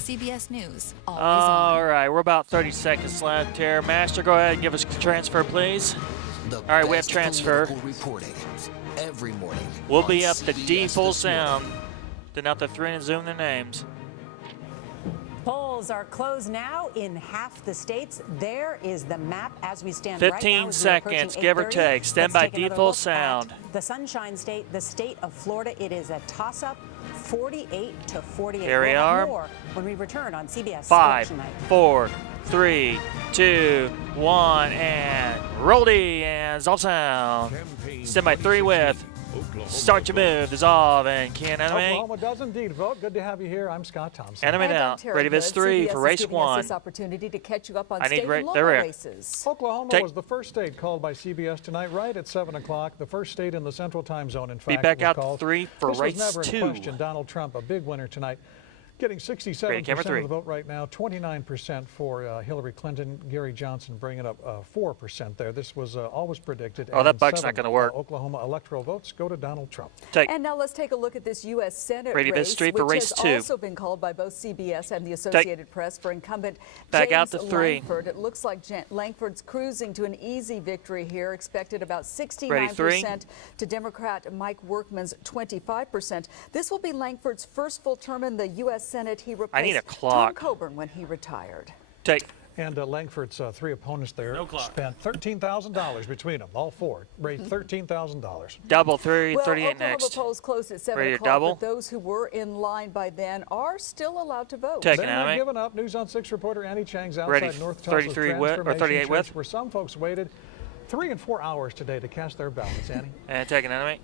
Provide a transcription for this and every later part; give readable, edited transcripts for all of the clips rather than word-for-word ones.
CBS News, always All on. right, we're about 30 seconds left here. Master, go ahead and give us a transfer, please. All right, we have transfer. Reporting every morning. We'll be up to D full sound. Then out to 3 and zoom the names. Polls are closed now in half the states. There is the map as we stand 15 right now. seconds, give or take. Stand by D full sound. The Sunshine State, the state of Florida. It is a toss-up, 48 to 48. Here we are. More when we return on CBS 5, Election Night. 4, 3, 2, 1, and roll D and dissolve sound. Stand by 3 with start your move, dissolve, and can animate. Oklahoma does indeed vote. Good to have you here. I'm Scott Thompson. Animate out. Ready Viz 3 for race 1. This opportunity to catch you up on I need state and local there. races. Oklahoma was the first state called by CBS tonight, right at 7 o'clock. The first state in the Central Time Zone, in fact. Be back out called. 3 for this race was never 2. in question. Donald Trump, a big winner tonight. Getting 67% of the vote right now, 29% for Hillary Clinton. Gary Johnson bringing up 4% there. This was always predicted. Oh, that bug's not going to work. Oklahoma electoral votes go to Donald Trump. And now let's take a look at this U.S. Senate Ready, race, Street for which race has 2. also been called by both CBS and the Associated Press for incumbent back James out to 3. Langford. It looks like Langford's cruising to an easy victory here, expected about 69% to Democrat Mike Workman's 25%. This will be Langford's first full term in the U.S. Senate. He replaced Tom Coburn when he retired. And Langford's 3 opponents there spent $13,000 between them, all 4. Raised $13,000. Double 3, well, 38 Oklahoma next. polls closed at 7 Ready to o'clock, double? but those who were in line by then are still allowed to vote. They're not giving up. News on 6 reporter Annie Chang's outside North Tulsa's 33 with, or 38 Church, with. where some folks waited 3 and 4 hours today to cast their ballots, Annie. And take an animate.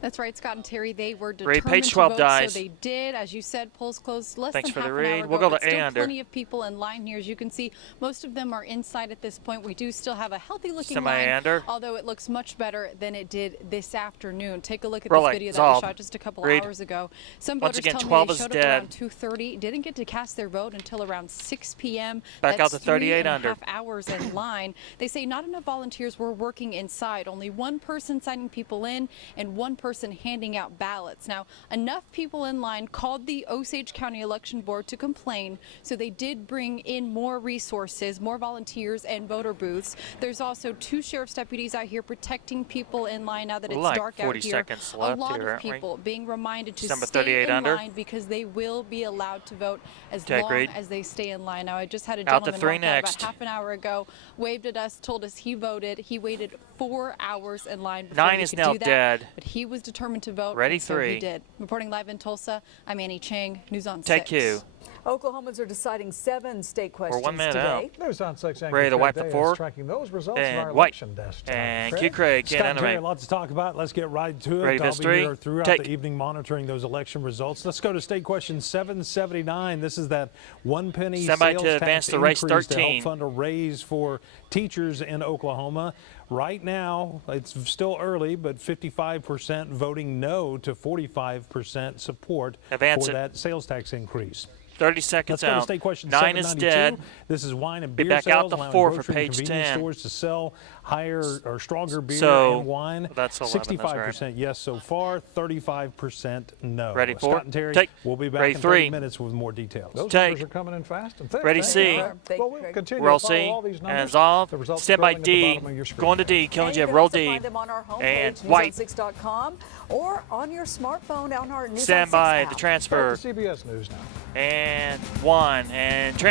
That's right, Scott and Terry. They were Read determined page to 12 vote, dies. so they did. As you said, polls closed less Thanks than for half the an read. hour We'll ago, go to but still A under. plenty of people in line here. As you can see, most of them are inside at this point. We do still have a healthy-looking line, Semi-under. although it looks much better than it did this afternoon. Take a look at Roll this it. video that Dissolve. we shot just a couple Read. hours ago. Some Once voters again, tell 12 me is they showed dead. up around 2:30, didn't get to cast their vote until around 6 p.m. Back That's out to 38 3.5 under. hours in line. They say not enough volunteers were working inside. Only one person signing people in and one person handing out ballots. Now, enough people in line called the Osage County Election Board to complain, so they did bring in more resources, more volunteers and voter booths. There's also 2 sheriff's deputies out here protecting people in line now that it's like dark 40 out here. seconds A left lot here, of aren't we? people being reminded to Number stay 38 in under. line because they will be allowed to vote as Okay, long agreed. as they stay in line. Now, I just had a Out to gentleman 3 walk out next. about half an hour ago, waved at us, told us he voted. He waited 4 hours in line before 9 he is could now do that, dead. but he was determined to vote. Ready, and so 3. he did. Reporting live in Tulsa, I'm Annie Chang, News on 6. Take 2. Oklahomans are deciding 7 state questions 1 minute today. out. News on 6 Ready to wipe the 4. Tracking those results and of our white. election desk. And Q. Craig can't Scott Terry, animate. lots to talk about. Let's get right to it. Ready, I'll Viz be 3. here throughout Take. the evening monitoring those election results. Let's go to state question 779. This is that 1 penny Somebody sales to advance tax to race increase to 13. help fund a raise for teachers in Oklahoma. Right now, it's still early, but 55% voting no to 45% support Advance for it. that sales tax increase. 30 seconds Let's go to out. state question 9 is 792. dead. This is wine and Be beer back out sales, to allowing 4 for grocery and page convenience 10. stores to sell higher or stronger beer So, and wine. that's 11, that's 65% yes so far, 35% no. Ready, 4. Scott and Terry, Take. we'll be back Ready, in 3. 30 minutes with more details. Those Take. numbers are coming in fast and thick. Ready, Thank C. you. Well, we'll continue Roll to follow C. all these And numbers. dissolve. The results Stand by scrolling at the D. bottom of your screen. Going to D. Killing And Jib. you can Roll also D. find them on our homepage, And white. newson6.com, or on your smartphone on our News Stand on 6 by app. the transfer. Back to CBS News now. And 1. And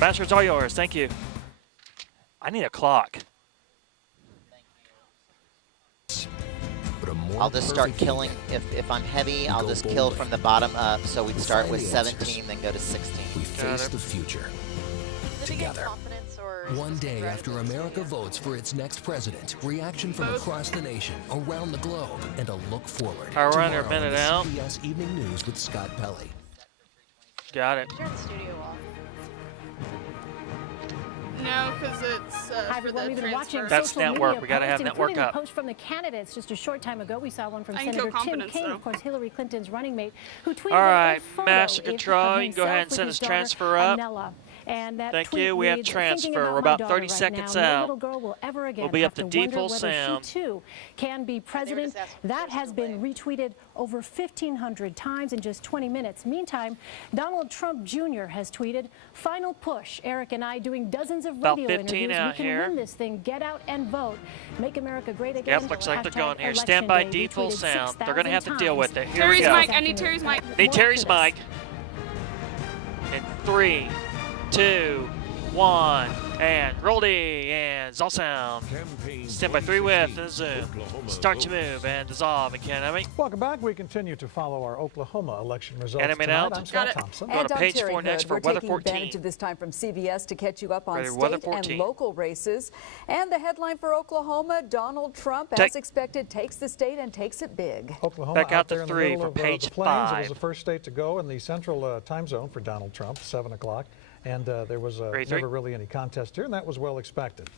Master, it's all yours. Thank you. I need a clock. I'll just start killing. If I'm heavy, I'll just kill from the bottom up. So we'd start with 17, then go to 16. We face the future together. One day after America votes for its next president, reaction from across the nation, around the globe, and a look forward. All right, we're under a Tomorrow minute on out. the CBS Evening News with Scott Pelley. Got it. Turn the studio off. No, because it's Hi, for everyone. the We've been watching transfer. That's social network. media We gotta have posts, network including up. a post from the candidates just a short time ago. We saw one from I can kill Senator Tim confidence, Kaine, though. of course, Hillary Clinton's running mate, who tweeted All right, a photo Master of Control, you can go himself ahead and with set his his daughter, transfer up. Anela. And that Thank tweet you. We have reads, transfer. "Thinking about We're my about daughter 30 right seconds now, no out. little girl will ever again We'll be up have to to wonder default whether sound. she too can be president." That has been retweeted over 1,500 times in just 20 minutes. Meantime, Donald Trump Jr. has tweeted, "Final push. Eric and I doing dozens of About radio 15 interviews. out We can here. win this thing. Get out and vote. Make America great again." Yep, looks like they're going here. Election Stand by day, default retweeted sound. They're going to have to 6,000 deal with it. times. Here we Terry's go. mic. I need Terry's mic. Need More Terry's after this. mic. In 3, 2, 1, and Roldy and all sound. Stand by 3 with and zoom. Start your move and dissolve and enemy. Welcome back. We continue to follow our Oklahoma election results Enemy tonight. out. I'm Scott Thompson. Go to I'm page Terry 4 next Hood. for We're Weather taking 14. advantage of this time from CBS to catch you up on Ready, state Weather and 14. local races. And the headline for Oklahoma, Donald Trump, as expected, takes the state and takes it big. Oklahoma Back out there to in the 3 middle for of, page the plains. It 5. was the first state to go in the central time zone for Donald Trump, 7 o'clock. And there was never really any contest here, and that was well expected.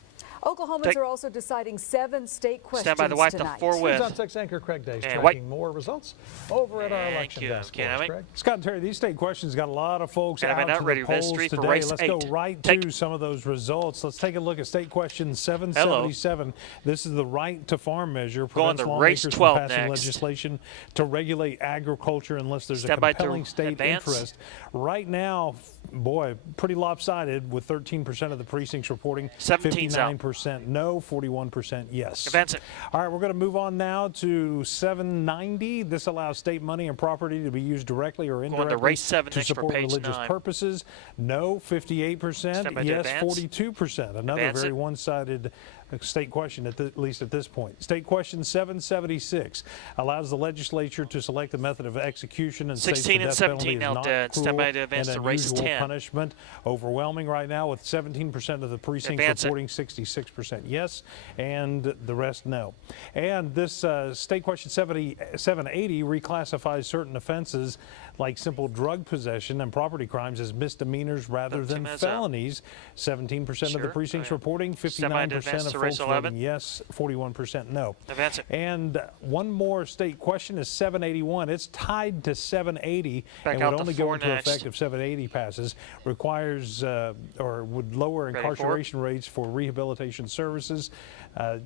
Oklahomans are also deciding 7 state questions Stand by the white, the tonight. 4 with. News on 6 anchor Craig Days And tracking more results over at our Thank election you. desk. Can I make- Craig. Scott and Terry, these state questions got a lot of folks And I'm out not to ready the for this polls street for today. race Let's 8. go right to some of those results. Let's take a look at state question 777. This is the right to farm measure. Going to Prevents race lawmakers 12 from passing next. legislation to regulate agriculture unless there's Stand a by to compelling state advance. interest. Right now, boy, pretty lopsided with 13% of the precincts reporting 17's out. 59% no, 41% yes. Advance it. All right, we're going to move on now to 790. This allows state money and property to be used directly or Going to indirectly race 7 to next for support page religious 9. purposes. No, 58%. Stand by to Yes, advance. 42%. Another Advance very it. one-sided state question, at least at this point. State question 776 allows the legislature to select the method of execution and states 16 the and death 17 penalty is now not dead. Stand by to cruel advance and to race unusual 10. punishment. Overwhelming right now with 17% of the precincts Advance it. reporting 66% yes and the rest no. And this state question 780 reclassifies certain offenses like simple drug possession and property crimes as misdemeanors rather 13 than minutes out. felonies. 17% of the Sure. precincts Go ahead. reporting, Stand by to 59% advance of to folks race 11. voting yes, 41% no. Advance it. And one more state question is 781. It's tied to 780 Back and out would to only go 4 into next. effect if 780 passes. Requires or would lower Ready for it? incarceration rates for rehabilitation services.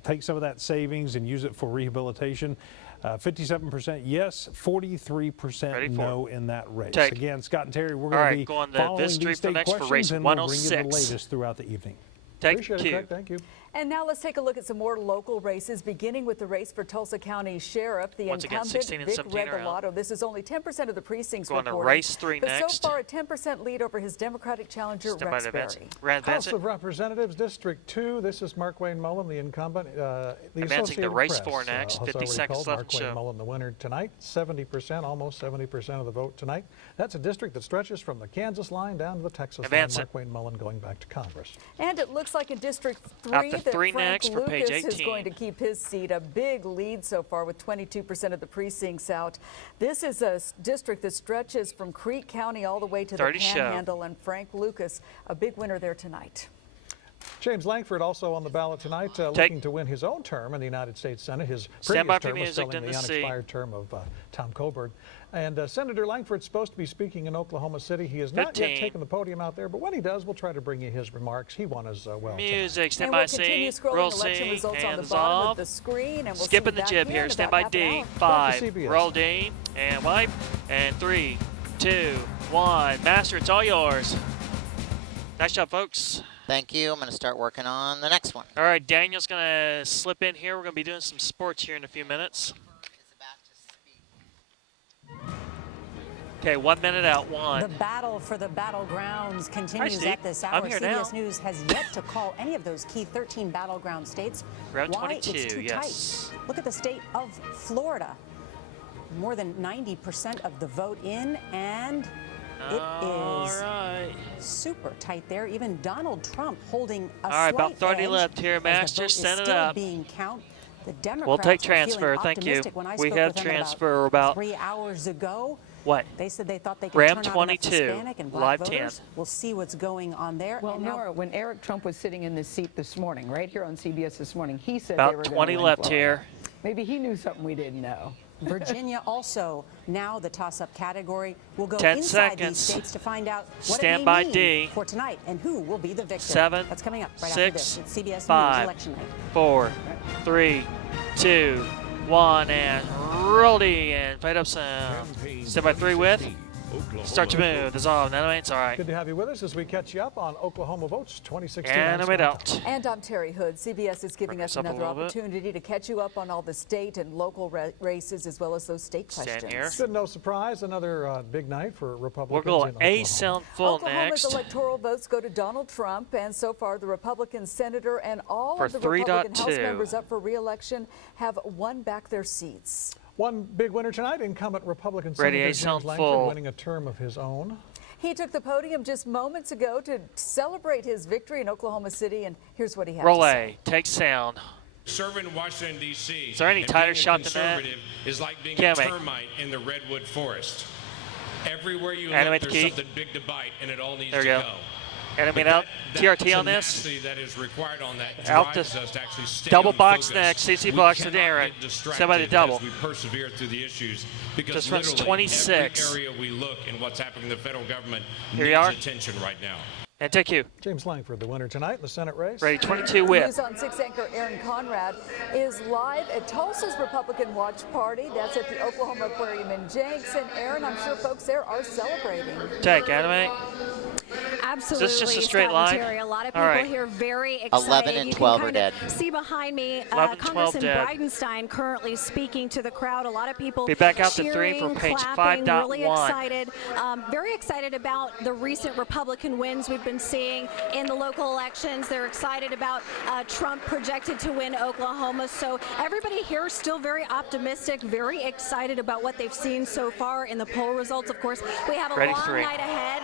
Take some of that savings and use it for rehabilitation. 57% yes, 43% no in that race. Take. Again, Scott and Terry, we're All going right, to be going to following this these street for state next for questions race and we'll bring you the 106. latest throughout the evening. Take Appreciate it, two. Craig. Thank you. And now let's take a look at some more local races, beginning with the race for Tulsa County Sheriff. The Once again, incumbent 16 and Vic 17 are out. Regalado. This is only 10% of the precincts Going to reported, race 3 but next. so far a 10% lead over his Democratic challenger Stand by Rex to advance. Berry. Advance House it. of Representatives, District 2. This is Mark Wayne Mullen, the incumbent. The Advancing to Associated race Press, 4 next. has 50 already seconds called left Mark to Wayne show. Mullen the winner tonight. 70%, almost 70% of the vote tonight. That's a district that stretches from the Kansas line down to the Texas Advance line. it. Mark Wayne Mullen going back to Congress. And it looks like in District 3 Out to that 3 Frank next for page Lucas is 18. going to keep his seat. A big lead so far with 22% of the precincts out. This is a district that stretches from Creek County all the way to the 30 show. Panhandle, and Frank Lucas, a big winner there tonight. James Lankford also on the ballot tonight, looking to win his own term in the United States Senate. His Stand by previous for term was music, filling the Tennessee. unexpired term of Tom Coburn. And Senator Lankford's supposed to be speaking in Oklahoma City. He has not yet 15. taken the podium out there, but when he does, we'll try to bring you his remarks. He won as well tonight. Music. Stand And by we'll continue C. scrolling Roll election C. results on And the bottom of dissolve. the screen, and we'll Skipping see the back jib in here. about Stand by half an D. hour. 5. CBS. Roll D. And wipe. And 3, 2, 1. Master, it's all yours. Nice job, folks. Thank you. I'm going to start working on the next one. All right, Daniel's going to slip in here. We're going to be doing some sports here in a few minutes. Okay, 1 minute out. 1. The battle for the battlegrounds continues Steve. at this I'm hour. here CBS now. News has yet to call any of those key 13 battleground states. Round Why 22, it's too yes. tight. Look at the state of Florida. More than 90% of the vote in, and it All is right. super tight there. Even Donald Trump holding a All right, slight about 30 edge left here. as the Master, vote is send it still up. being counted. The Democrats We'll take were feeling transfer. Thank you. optimistic when I We spoke have with them transfer about 3 hours ago. what? They said they thought they could Ram turn out 22, enough Hispanic and black live voters. 10. We'll see what's going on there. Well, And now- Nora, when Eric Trump was sitting in this seat this morning, right here on CBS this morning, he said About they were 20 gonna win left Florida. here. Maybe he knew something we didn't know. Virginia also now the toss-up category. We'll go 10 inside seconds. these states to find out what Stand it by may mean D. for tonight and who will be the victor. 7, That's coming up right 6, after this. It's CBS 5, News Election Night. 4, 3, 2, 1, and rolling and fade up sound. Stand by 3 with. Start to move. Dissolve. Animates. All right. Good to have you with us as we catch you up on Oklahoma votes 2016. Animate out. And I'm Terry Hood. CBS is giving us another opportunity to catch you up on all the state and local races as well as those state questions. Stand here. Good, no surprise. Another big night for Republicans. We're going in Oklahoma. A sound full Oklahoma's next. electoral votes go to Donald Trump, and so far the Republican senator and all For of the Republican 3.2. House members up for re-election have won back their seats. One big winner tonight, incumbent Republican Senator James Langford winning a term of his own. He took the podium just moments ago to celebrate his victory in Oklahoma City, and here's what he had to say. Take sound. Serving in Washington, D.C. Is there any tighter shot than that? Is like being Can't a make. termite in the redwood forest. Everywhere you Animate look, the there's key. something big to bite, and it all needs There to we go. go. Animate out. TRT on this. That is required on that Out drives to us to actually stay double on box focus. next. CC We box to cannot Darren. get distracted Somebody double. as we persevere through the issues, because Just runs literally 26. every area we look and what's happening in the federal government Here you needs are. attention right now. And take you. James Langford, the winner tonight in the Senate race. Ready, 22 with. News on 6 anchor Aaron Conrad is live at Tulsa's Republican Watch Party. That's at the Oklahoma Aquarium in Jenks. And Aaron, I'm sure folks there are celebrating. Take, animate. Absolutely. Is this just a straight Scott line? and Terry, a lot of All people right. here very excited. 11 and You 12 can are dead. See behind me, 11, 12 Congressman dead. Bridenstine currently speaking to the crowd. A lot of people Be back out to cheering, 3 for page clapping, 5.1. really excited. Very excited about the recent Republican wins we've been seeing in the local elections. They're excited about Trump projected to win Oklahoma. So everybody here is still very optimistic, very excited about what they've seen so far in the poll results. Of course, we have a Ready, long 3. night ahead,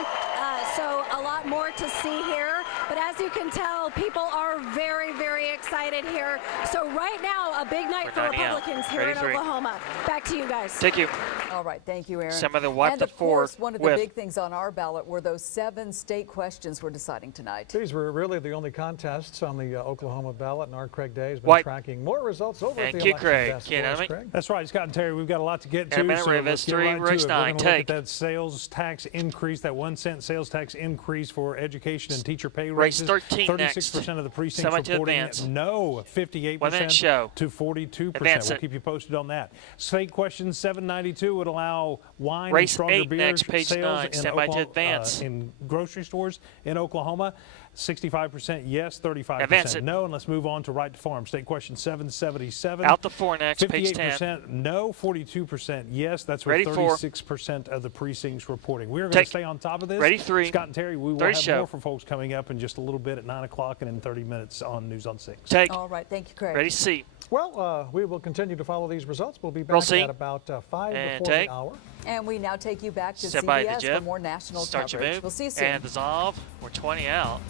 so a lot more to see here. But as you can tell, people are very, very excited here. So right now, a big night for 90 out. Republicans here Ready, in 3. Oklahoma. Back to you guys. Take you. All right, thank you, Aaron. Some of the wipe and the of course, 4 one of the with. big things on our ballot were those 7 state questions we're deciding tonight. These were really the only contests on the Oklahoma ballot, and our Craig Day has been Wipe. tracking more results over at Thank the you, election Craig. desk. Can't for us, animate. Craig. That's right, Scott and Terry. We've got a lot to get to. And a minute, So Rivas, let's get 3, right to race it. We're 9, going to look take. at that sales tax increase, that 1-cent sales tax increase for education and teacher pay Race raises. 13 36% next. of the precincts Semi to reporting advance. no. 58% 1 minute show. to 42%. Advance We'll it. keep you posted on that. State question 792 would allow wine and Race stronger 8 beers next, page sales 9. in Stand by to Oklahoma, advance. in grocery stores in Oklahoma. 65% yes, 35% Advance it. no. And let's move on to right to farm. State question 777. Out the 4 next, page 10. 58% no, 42% yes. That's Ready, with 4. 36% of the precincts reporting. We're going Take. to stay on top of this. Ready, 3. Scott and Terry, we will 30 have show. more for folks coming up in just a little bit at 9 o'clock and in 30 minutes on News on 6. Take. All right, thank you, Craig. Ready, C. Well, we will continue to follow these results. We'll be Roll back C. at about 5 And before take. the hour. And we now take you back to Stand by the CBS for jib. more national Start your coverage. move. We'll see you soon. And dissolve. We're 20 out.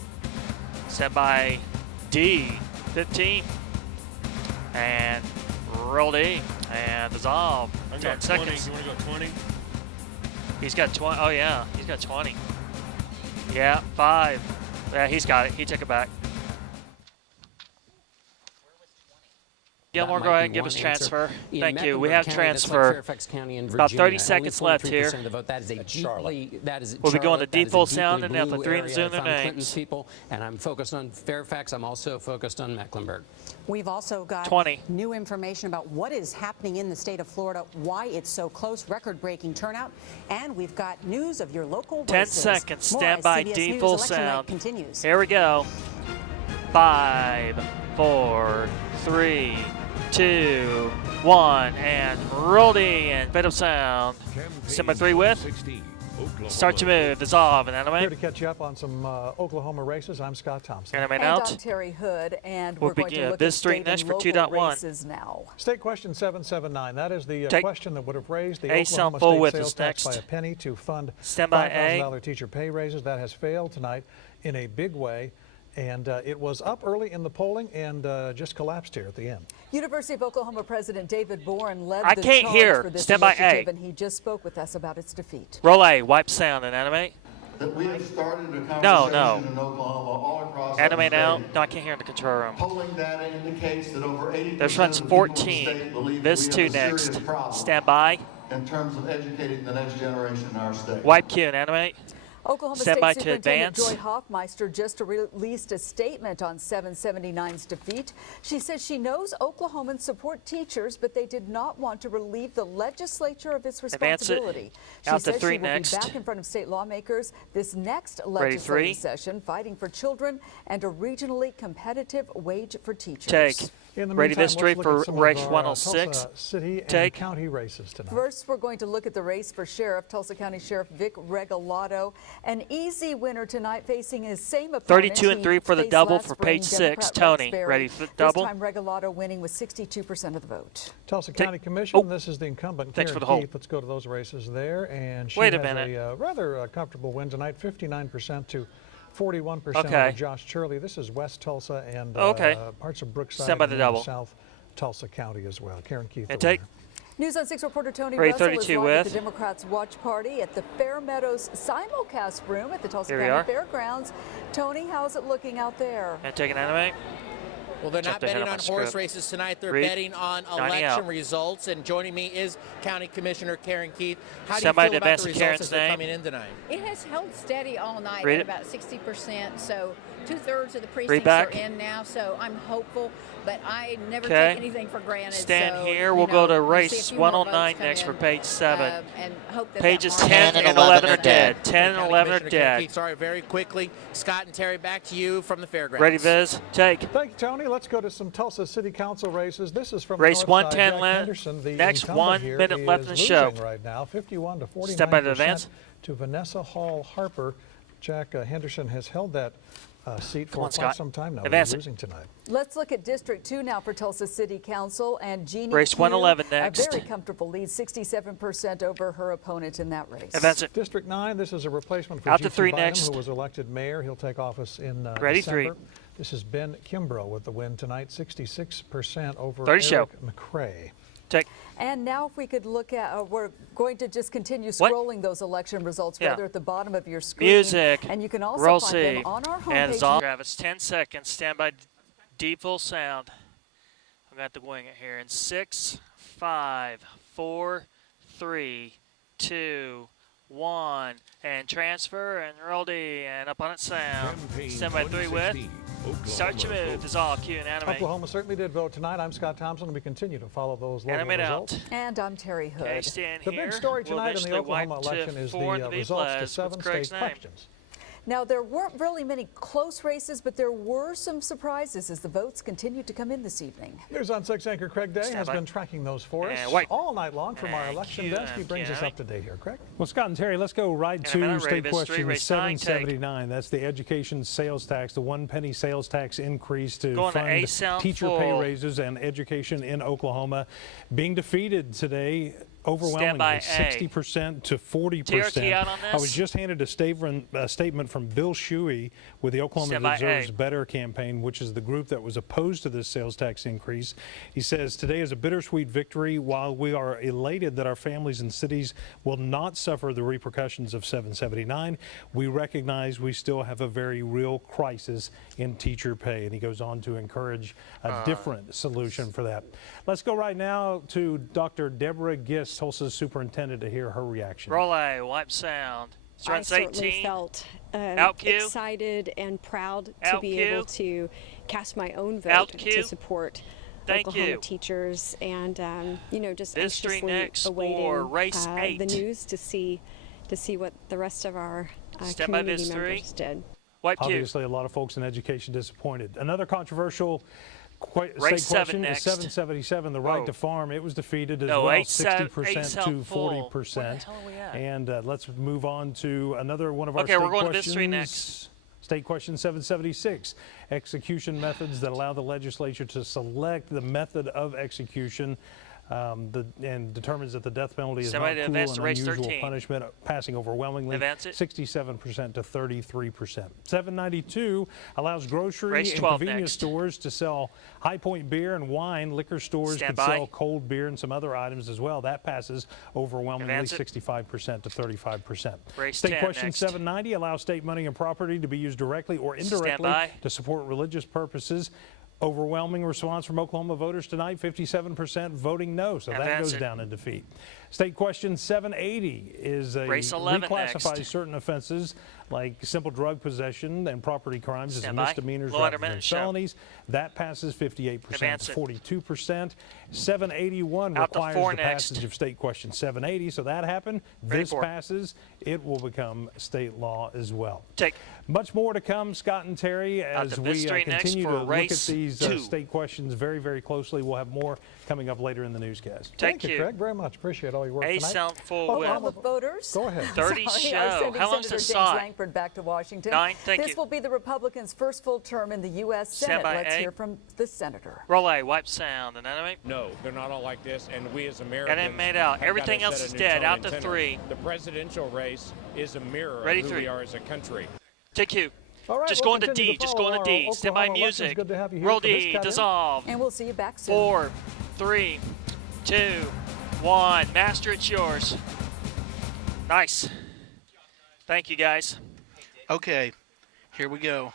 Stand by D. 15. And roll D. And dissolve. 10 seconds. You want to go 20? He's got 20. Oh, yeah. He's got 20. Yeah, 5. Yeah, he's got it. He took it back. Gilmore, go ahead and give us transfer. Thank you. We have transfer. About 30 seconds left here. That is a deeply, that is We'll be going to Charlotte, that is a default sound deeply and then blue the 3 and area. zoom If their I'm Clinton's names. people, and I'm focused on Fairfax. I'm also focused on Mecklenburg. We've also got 20. new information about what is happening in the state of Florida, why it's so close, record-breaking turnout, and we've got news of your local 10 races. seconds. More Stand as by CBS D News full Election Night sound. continues. Here we go. 5, 4, 3, 2, 1, and roll D and bit of sound. Stand by 3 with. Start to move. Dissolve and Here animate. to catch you up on some Oklahoma races, I'm Scott Thompson. Animate And out. I'm Terry Hood, and We'll we're going begin to look this at street state next and for local 2.1. races now. State question 779. That is the Take. question that would have raised the A Oklahoma sound full state width sales is tax next. by a penny to fund Stand by A. $5,000 teacher pay raises. That has failed tonight in a big way. And it was up early in the polling and just collapsed here at the end. University of Oklahoma President David Boren led I the can't charge hear. for this Stand by A. initiative, and he just spoke with us about its defeat. Roll A. Wipe sound and animate. that we have started a conversation No. in Oklahoma all across Animate our now. state. No, I can't hear in the control room. Polling data indicates that over 80% This runs of the people in the 14. state believe This that we 2 have a serious next. problem Stand by. in terms of educating the next generation in our state. Wipe Q and animate. Oklahoma Stand State by to Superintendent advance. Joy Hoffmeister just released a statement on 779's defeat. She says she knows Oklahomans support teachers, but they did not want to relieve the legislature of its responsibility. She Out to says 3 she will next. be back in front of state lawmakers this next Ready, 3. legislative session, fighting for children and a regionally competitive wage for teachers. Take. In the Ready meantime, this 3 let's look for at some of race our, 106. Tulsa City and Take. county races tonight. First, we're going to look at the race for sheriff. Tulsa County Sheriff Vic Regalado, an easy winner tonight, facing his same opponent. 32 and 3 for the He faced double last for spring, page 6. Democrat Tony, Rex Berry. ready for the double? This time, Regalado winning with 62% of the vote. Tulsa County Commission, this is the incumbent, Thanks Karen for the hold. Keith. Let's go to those races there. And she Wait a has minute. a rather comfortable win tonight, 59% to 41% Okay. over Josh Churley. This is West Tulsa and parts of Brookside Stand by and the then double. South Tulsa County as well. Karen Keith. And the take. winner. News on 6 reporter Tony Ready, Russell is 32 live at with. the Democrats' watch party at the Fair Meadows simulcast room at the Tulsa Here we County are. Fairgrounds. Tony, how's it looking out there? And take an animate. Well, they're Jumped not ahead betting of on my horse script. races tonight. They're Read. betting on 90 election out. results. And joining me is County Commissioner Karen Keith. How do you Somebody feel about advance the to results Karen's as they're name. coming in tonight? It has held steady all night Read at it. about 60%, so 2/3 of the Read precincts back. are in now, so I'm hopeful, but I never Okay. take anything for granted. Stand so, here. you We'll know, go to we'll see a race few more votes 109 come next in, for page 7. and hope that Pages that 10 margin- and 11 are dead. 10 and County 11 are Commissioner Karen dead. Keith, sorry, very quickly. Scott and Terry, back to you from the fairgrounds. Ready, Viz? Take. Thank you, Tony. Let's go to some Tulsa City Council races. This is from Race the north side. 110 Jack left. Henderson, the Next incumbent 1 here, minute left in the is show. losing right now, 51 to 49% Step by the advance. to Vanessa Hall Harper. Jack Henderson has held that seat for on, quite Scott. some time now. Advance He's it. losing tonight. Let's look at District 2 now for Tulsa City Council, and Jeannie Race Pugh, 111 next. a very comfortable lead, 67% over her opponent in that race. Advance it. District 9, this is a replacement for Out to G.T. 3 Bynum, next. who was elected mayor. He'll take office in Ready, December. 3. This is Ben Kimbrough with the win tonight, 66% over 30 Eric show. McCrae. Take. And now if we could look at, we're going to just continue What? scrolling those election results Yeah. rather at the bottom of your screen. Music. And you can also Roll find C. them on our And homepage. it's all. Travis, 10 seconds. Stand by. Deep full sound. I'm going to have to wing it here. In 6, 5, 4, 3, 2, 1. And transfer and roll D. And up on it sound. Stand by 3 with. Start your move. Is all. Cue and animate. Oklahoma certainly did vote tonight. I'm Scott Thompson, and we continue to follow those local Animate results. out. And I'm Terry Hood. Okay, stand The here. big story We'll tonight in the eventually Oklahoma wipe to election is the 4 in the results to V-Blaz. 7 What's state Craig's name? questions. Now, there weren't really many close races, but there were some surprises as the votes continued to come in this evening. News on 6 anchor Craig Day Stand has by. been tracking those for us And white. all night long from our And election cue desk. He and brings us cue. up to date here. Craig? Well, Scott and Terry, let's go right And a minute, to ready, state Miss question 3, race 9, take. 779. That's the education sales tax, the 1 penny sales tax increase to Going to A fund sound teacher full. pay raises and education in Oklahoma. Being defeated today overwhelmingly, by A. 60% to 40%. TRT out on I this? was just handed a statement from Bill Shuey with the Oklahoma Stand by Deserves A. Better campaign, which is the group that was opposed to this sales tax increase. He says, today is a bittersweet victory. While we are elated that our families and cities will not suffer the repercussions of 779, we recognize we still have a very real crisis in teacher pay. And he goes on to encourage a different solution for that. Let's go right now to Dr. Deborah Gist, Tulsa's superintendent, to hear her reaction. Roll A. Wipe sound. I Runs certainly 18. felt Out cue. excited and proud to Out be cue. able to cast my own vote Out to cue. support Thank Oklahoma you. teachers, and you know, just This three anxiously next awaiting for race the 8. news to see what the rest of our Stand by community this 3. members did. Wipe cue. Obviously, a lot of folks in education disappointed. Another controversial Race state 7 question next. is 777, the right Whoa. to farm. It was defeated as No, well, 8 60% sound to full. 40%. Where the hell are we at? And let's move on to another one of our Okay, state we're going to questions. this 3 next. State question 776, execution methods that allow the legislature to select the method of execution. and determines that the death penalty is Somebody not cruel advance and to race unusual 13. punishment, passing overwhelmingly, Advance it. 67% to 33%. 792 allows grocery Race and 12 convenience next. stores to sell High Point beer and wine. Liquor stores Stand can by. sell cold beer and some other items as well. That passes overwhelmingly, Advance it. 65% to 35%. Race State 10 question next. 790 allows state money and property to be used directly or indirectly by. to support religious purposes. Overwhelming response from Oklahoma voters tonight, 57% voting no, so that Advance goes it. down in defeat. State question 780 is a Race 11 reclassifies next. certain offenses like simple drug possession and property crimes as Stand by. misdemeanors Low rather under than minute show. felonies. That passes 58% Advance to it. 42%. 781 Out to requires 4 the next. passage of state question 780, so that happened. Ready This for it. passes. It will become state law as well. Take. Much more to come, Scott and Terry, Out as to we Mystery next continue for to look at race these 2. state questions very, very closely. We'll have more coming up later in the newscast. Thank you, Craig, very much. Appreciate all your work A tonight. sound full Oklahoma with voters. Go ahead. 30 Sorry, show. I'm sending How long's Senator the James side? Langford back to Washington. 9, thank this you. will be the Republicans' first full term in the U.S. Stand Senate. by, Let's A. hear from the senator. Roll A, wipe sound. And enemy. No, they're not all like this, and we as Americans Enemy made out. have Everything gotta else set is a new dead. tone Out and to tenor. 3. The presidential race is a mirror Ready, of who 3. we are as a country. Take you. All right, Just we'll going to continue D. to Just follow going to our D. Stand by Oklahoma elections. music. Good to have you here Roll for this D. cut-in. Dissolve. And we'll see you back soon. 4, 3, 2, 1. Master, it's yours. Nice. Thank you, guys. Okay, here we go.